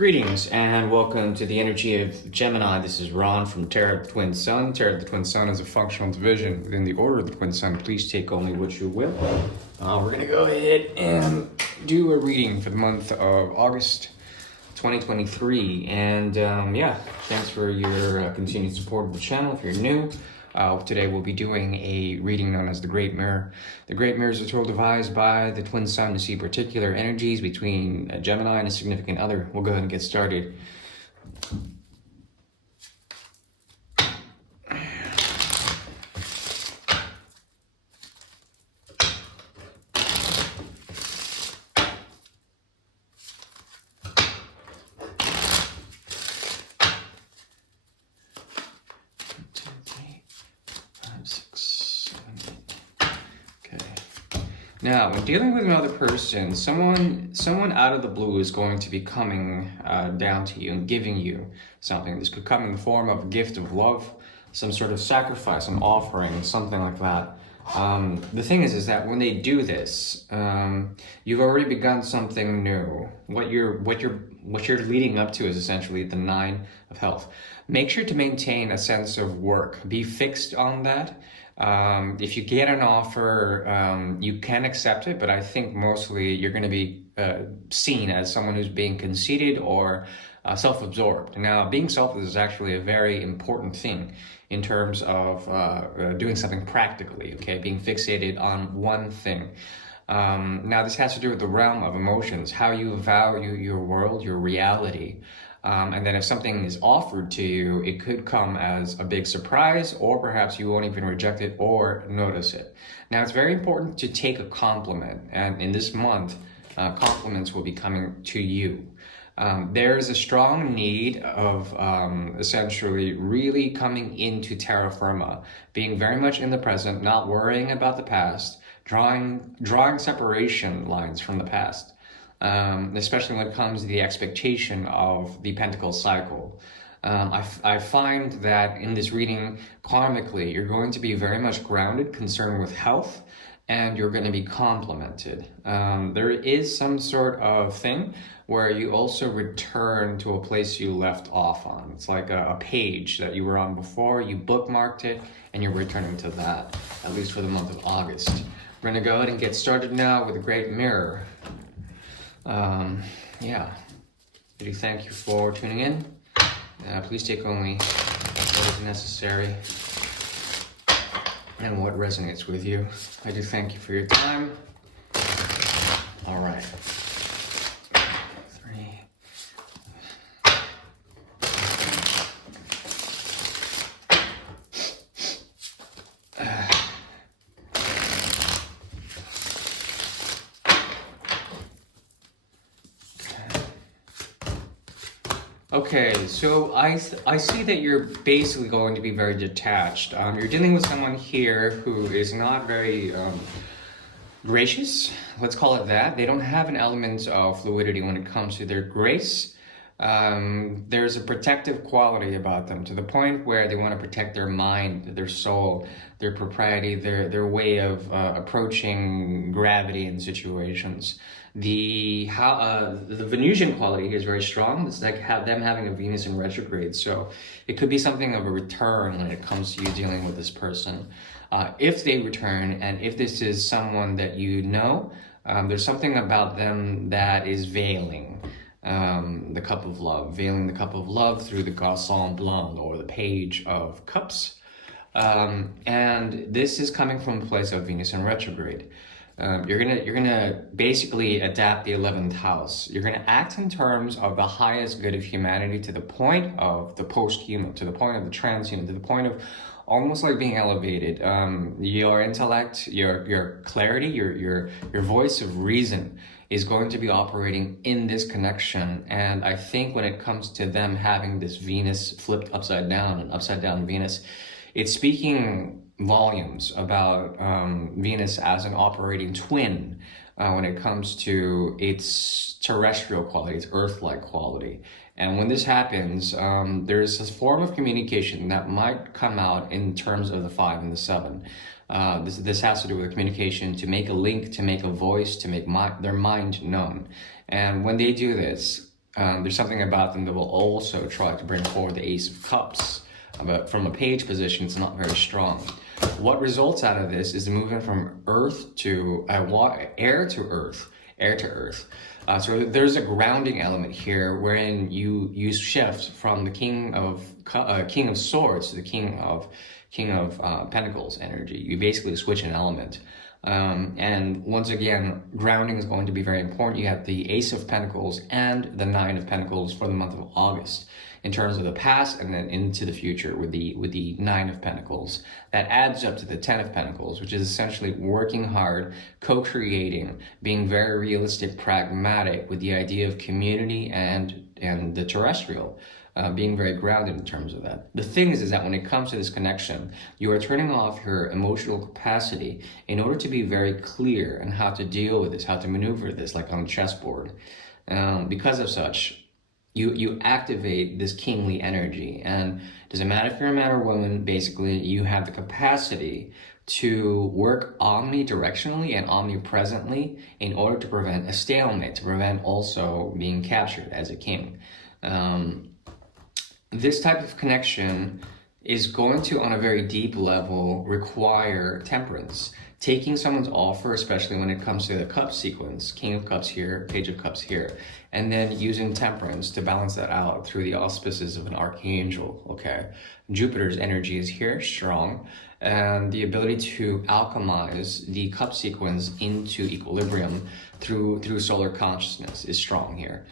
Greetings and welcome to the energy of Gemini. This is Ron from Tarot of the Twin Sun. Tarot of the Twin Sun is a functional division within the Order of the Twin Sun. Please take only what you will. We're going to go ahead and do a reading for the month of August 2023. And thanks for your continued support of the channel if you're new. Today we'll be doing a reading known as the Great Mirror. The Great Mirror is a tool devised by the Twin Sun to see particular energies between a Gemini and a significant other. We'll go ahead and get started. Now, when dealing with another person, someone out of the blue is going to be coming down to you and giving you something. This could come in the form of a gift of love, some sort of sacrifice, an offering, something like that. The thing is that when they do this, you've already begun something new. What you're leading up to is essentially the 9 of health. Make sure to maintain a sense of work. Be fixed on that. If you get an offer, you can accept it, but I think mostly you're going to be seen as someone who's being conceited or self-absorbed. Now, being selfish is actually a very important thing in terms of doing something practically, okay? Being fixated on one thing. Now, this has to do with the realm of emotions, how you value your world, your reality. And then if something is offered to you, it could come as a big surprise, or perhaps you won't even reject it or notice it. Now, it's very important to take a compliment, and in this month, compliments will be coming to you. There is a strong need of essentially really coming into terra firma, being very much in the present, not worrying about the past, drawing separation lines from the past. Especially when it comes to the expectation of the pentacle cycle. I find that in this reading, karmically, you're going to be very much grounded, concerned with health, and you're going to be complimented. There is some sort of thing where you also return to a place you left off on. It's like a page that you were on before, you bookmarked it, and you're returning to that, at least for the month of August. We're going to go ahead and get started now with the Great Mirror. I do thank you for tuning in. Please take only what is necessary and what resonates with you. I do thank you for your time. All right. 3. Okay, so I see that you're basically going to be very detached. You're dealing with someone here who is not very gracious, let's call it that. They don't have an element of fluidity when it comes to their grace. There's a protective quality about them, to the point where they want to protect their mind, their soul, their propriety, their way of approaching gravity in situations. The Venusian quality here is very strong. It's like them having a Venus in retrograde. So it could be something of a return when it comes to you dealing with this person. If they return, and if this is someone that you know, there's something about them that is veiling the cup of love, veiling the cup of love through the Garçon Blanc, or the Page of Cups. And this is coming from a place of Venus in retrograde. You're gonna basically adapt the 11th house. You're gonna act in terms of the highest good of humanity, to the point of the post-human, to the point of the transhuman, to the point of almost like being elevated. Your intellect, your clarity, your voice of reason is going to be operating in this connection. And I think when it comes to them having this Venus flipped upside down, and upside down Venus, it's speaking volumes about Venus as an operating twin when it comes to its terrestrial quality, its Earth-like quality. And when this happens, there's this form of communication that might come out in terms of the 5 and the 7. This has to do with communication, to make a link, to make a voice, to make their mind known. And when they do this, There's something about them that will also try to bring forward the Ace of Cups. But from a page position, it's not very strong. What results out of this is the movement from earth to air to earth. So there's a grounding element here, wherein you shift from the King of Swords to the King of Pentacles energy. You basically switch an element. And once again, grounding is going to be very important. You have the Ace of Pentacles and the Nine of Pentacles for the month of August in terms of the past, and then into the future with the Nine of Pentacles. That adds up to the Ten of Pentacles, which is essentially working hard, co-creating, being very realistic, pragmatic with the idea of community and the terrestrial. Being very grounded in terms of that. The thing is that when it comes to this connection, you are turning off your emotional capacity in order to be very clear on how to deal with this, how to maneuver this, like on a chessboard. Because of such, you activate this kingly energy, and it doesn't matter if you're a man or woman, basically you have the capacity to work omnidirectionally and omnipresently in order to prevent a stalemate, to prevent also being captured as a king. This type of connection is going to, on a very deep level, require temperance. Taking someone's offer, especially when it comes to the cup sequence, King of Cups here, Page of Cups here, and then using temperance to balance that out through the auspices of an archangel, okay? Jupiter's energy is here, strong, and the ability to alchemize the cup sequence into equilibrium through solar consciousness is strong here.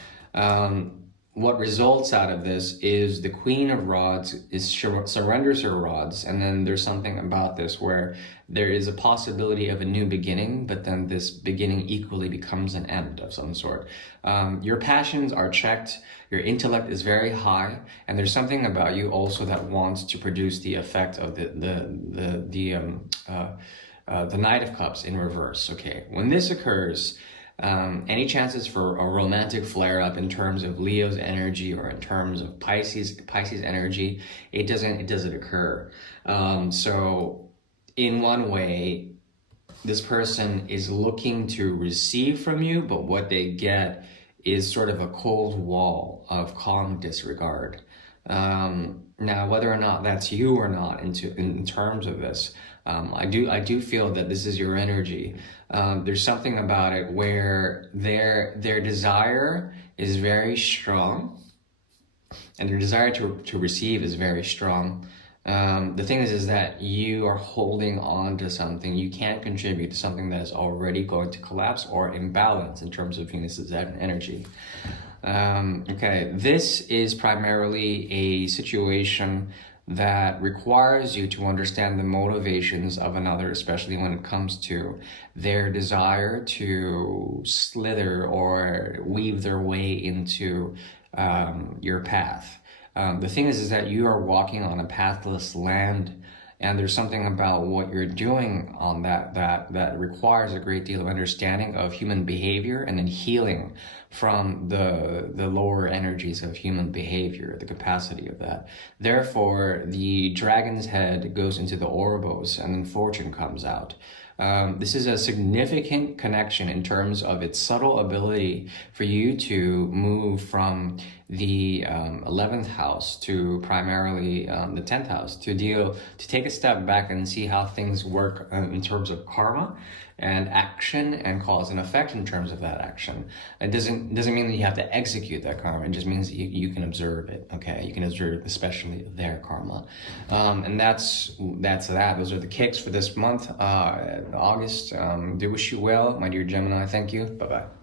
What results out of this is the Queen of Rods surrenders her rods, and then there's something about this where there is a possibility of a new beginning, but then this beginning equally becomes an end of some sort. Your passions are checked, your intellect is very high, and there's something about you also that wants to produce the effect of the Knight of Cups in reverse. Okay, when this occurs, any chances for a romantic flare-up in terms of Leo's energy or in terms of Pisces energy, it doesn't occur. So in one way, this person is looking to receive from you, but what they get is sort of a cold wall of calm disregard. Now, whether or not that's you or not in terms of this, I do feel that this is your energy. There's something about it where their desire is very strong, and their desire to receive is very strong. The thing is that you are holding on to something. You can't contribute to something that is already going to collapse or imbalance in terms of Venus's energy. Okay, this is primarily a situation that requires you to understand the motivations of another, especially when it comes to their desire to slither or weave their way into your path. The thing is that you are walking on a pathless land, and there's something about what you're doing on that requires a great deal of understanding of human behavior and then healing from the lower energies of human behavior, the capacity of that. Therefore, the dragon's head goes into the Ouroboros, and then fortune comes out. This is a significant connection in terms of its subtle ability for you to move from the 11th house to primarily the 10th house, to take a step back and see how things work in terms of karma and action and cause and effect in terms of that action. It doesn't mean that you have to execute that karma. It just means that you can observe it. Okay, you can observe especially their karma, and that's that. Those are the kicks for this month, August. Do wish you well, my dear Gemini. Thank you. Bye bye.